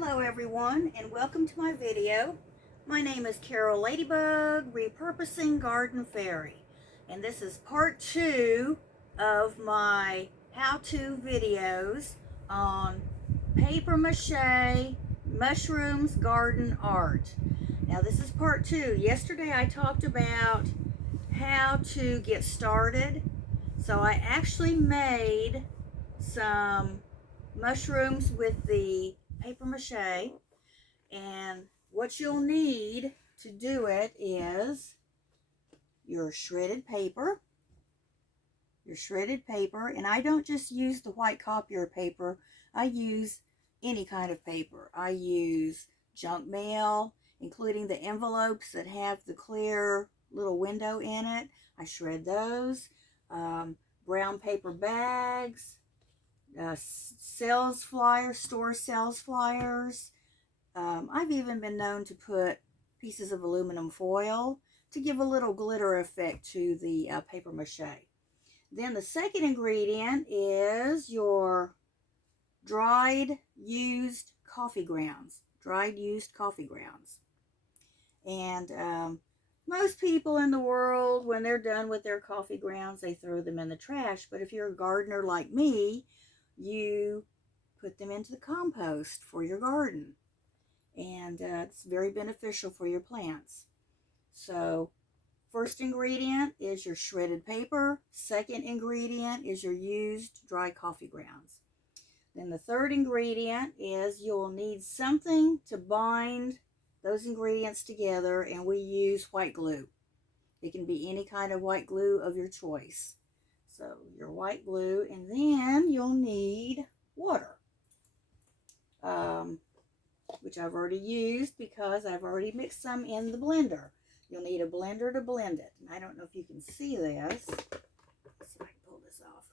Hello everyone and welcome to my video. My name is Carol Ladybug, Repurposing Garden Fairy, and this is part 2 of my how-to videos on paper mache mushrooms garden art. Now this is part 2. Yesterday I talked about how to get started, so I actually made some mushrooms with the paper mache, and what you'll need to do it is your shredded paper, and I don't just use the white copier paper, I use any kind of paper. I use junk mail, including the envelopes that have the clear little window in it. I shred those. Brown paper bags, sales flyers, store sales flyers. I've even been known to put pieces of aluminum foil to give a little glitter effect to the paper mache. Then the second ingredient is your dried used coffee grounds. And most people in the world, when they're done with their coffee grounds, they throw them in the trash. But if you're a gardener like me, you put them into the compost for your garden, and it's very beneficial for your plants. So first ingredient is your shredded paper. Second ingredient is your used dry coffee grounds. Then the third ingredient is you'll need something to bind those ingredients together, and we use white glue. It can be any kind of white glue of your choice. So your white glue, and then you'll need water, which I've already used because I've already mixed some in the blender. You'll need a blender to blend it. And I don't know if you can see this. Let's see if I can pull this off.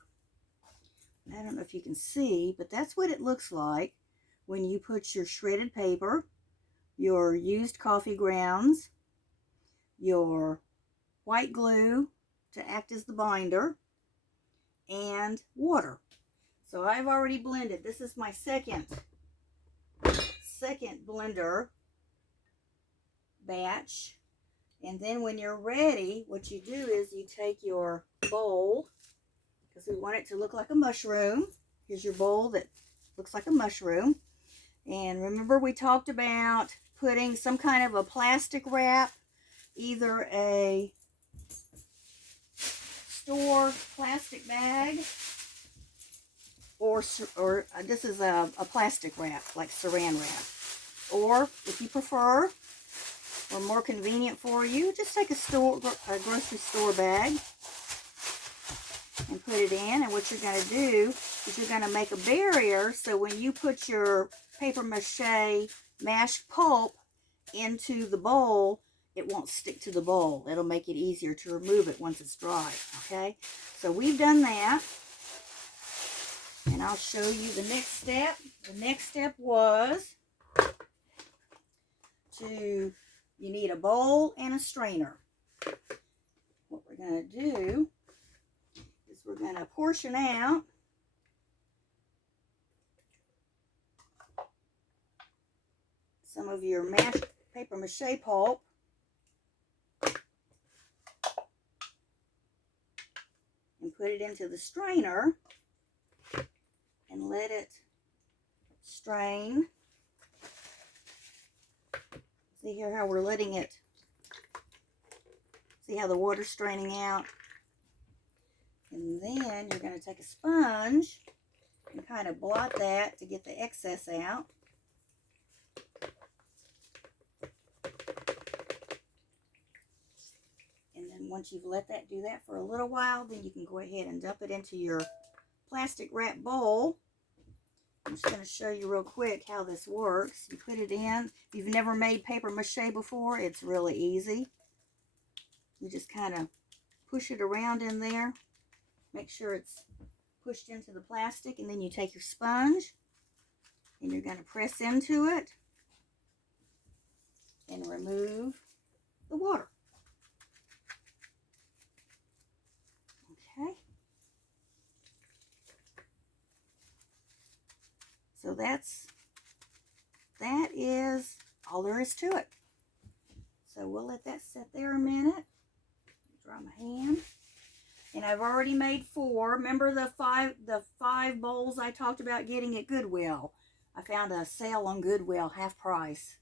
I don't know if you can see, but that's what it looks like when you put your shredded paper, your used coffee grounds, your white glue to act as the binder, and water. So I've already blended. This is my second blender batch. And then when you're ready, what you do is you take your bowl, because we want it to look like a mushroom. Here's your bowl that looks like a mushroom. And remember, we talked about putting some kind of a plastic wrap, either a store plastic bag, or this is a plastic wrap, like saran wrap. Or if you prefer, or more convenient for you, just take a grocery store bag and put it in. And what you're going to do is you're going to make a barrier, so when you put your paper mache mashed pulp into the bowl, it won't stick to the bowl. It'll make it easier to remove it once it's dry. Okay, so we've done that, and I'll show you the next step. The next step was you need a bowl and a strainer. What we're going to do is we're going to portion out some of your mashed paper mache pulp and put it into the strainer and let it strain. See here how we're letting it, see how the water's straining out? And then you're going to take a sponge and kind of blot that to get the excess out. And then once you've let that do that for a little while, then you can go ahead and dump it into your plastic wrap bowl. I'm just going to show you real quick how this works. You put it in. If you've never made paper mache before, it's really easy. You just kind of push it around in there. Make sure it's pushed into the plastic, and then you take your sponge and you're going to press into it and remove the water. Okay. So that's that is all there is to it. So we'll let that sit there a minute. Dry my hand. And I've already made 4. Remember the five bowls I talked about getting at Goodwill? I found a sale on Goodwill, half price.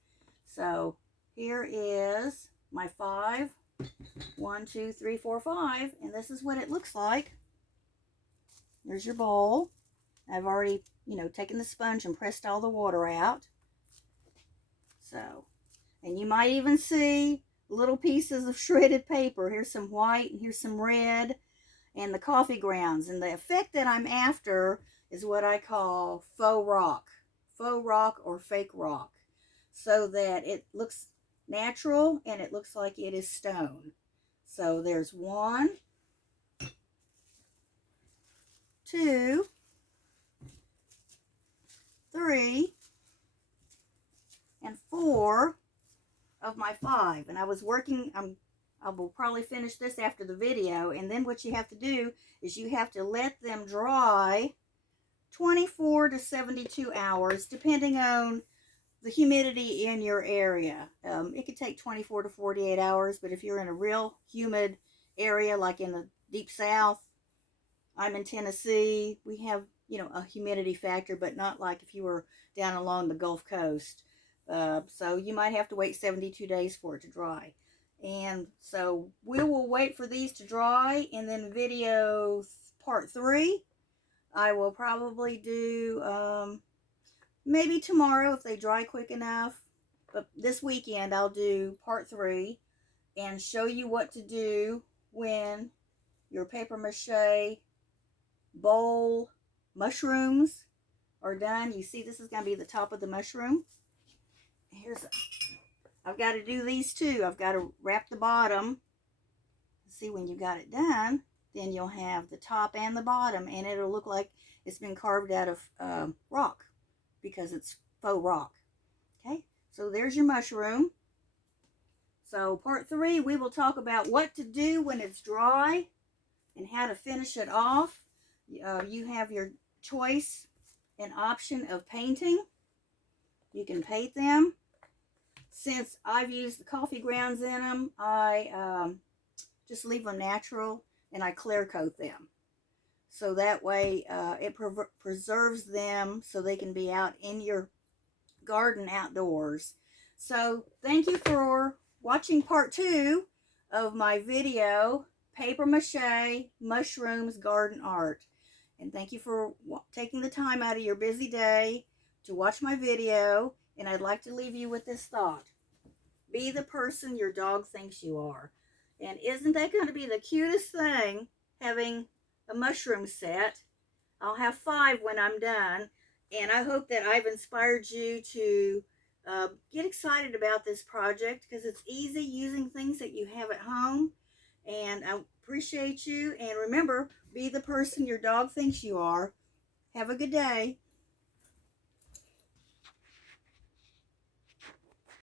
So here is my 5. 1, 2, 3, 4, 5. And this is what it looks like. There's your bowl. I've already, taken the sponge and pressed all the water out. So, and you might even see little pieces of shredded paper. Here's some white and here's some red. And the coffee grounds. And the effect that I'm after is what I call faux rock or fake rock, so that it looks natural and it looks like it is stone. So there's 1, 2, 3, and 4 of my 5. And I was working, I will probably finish this after the video. And then what you have to do is you have to let them dry 24 to 72 hours, depending on the humidity in your area. It could take 24 to 48 hours, but if you're in a real humid area, like in the deep south, I'm in Tennessee, we have, a humidity factor, but not like if you were down along the Gulf Coast. So you might have to wait 72 days for it to dry. And so we will wait for these to dry, and then video part 3, I will probably do maybe tomorrow if they dry quick enough. But this weekend I'll do part 3 and show you what to do when your paper mache bowl mushrooms are done. You see, this is going to be the top of the mushroom. I've got to do these too. I've got to wrap the bottom. See, when you got it done, then you'll have the top and the bottom, and it'll look like it's been carved out of rock, because it's faux rock. Okay, so there's your mushroom. So part 3, we will talk about what to do when it's dry and how to finish it off. You have your choice and option of painting. You can paint them. Since I've used the coffee grounds in them, I just leave them natural and I clear coat them. So that way it preserves them so they can be out in your garden outdoors. So thank you for watching part 2 of my video, Paper Mache Mushrooms Garden Art. And thank you for taking the time out of your busy day to watch my video. And I'd like to leave you with this thought. Be the person your dog thinks you are. And isn't that going to be the cutest thing, having a mushroom set? I'll have 5 when I'm done. And I hope that I've inspired you to get excited about this project, because it's easy using things that you have at home. And I appreciate you. And remember, be the person your dog thinks you are. Have a good day.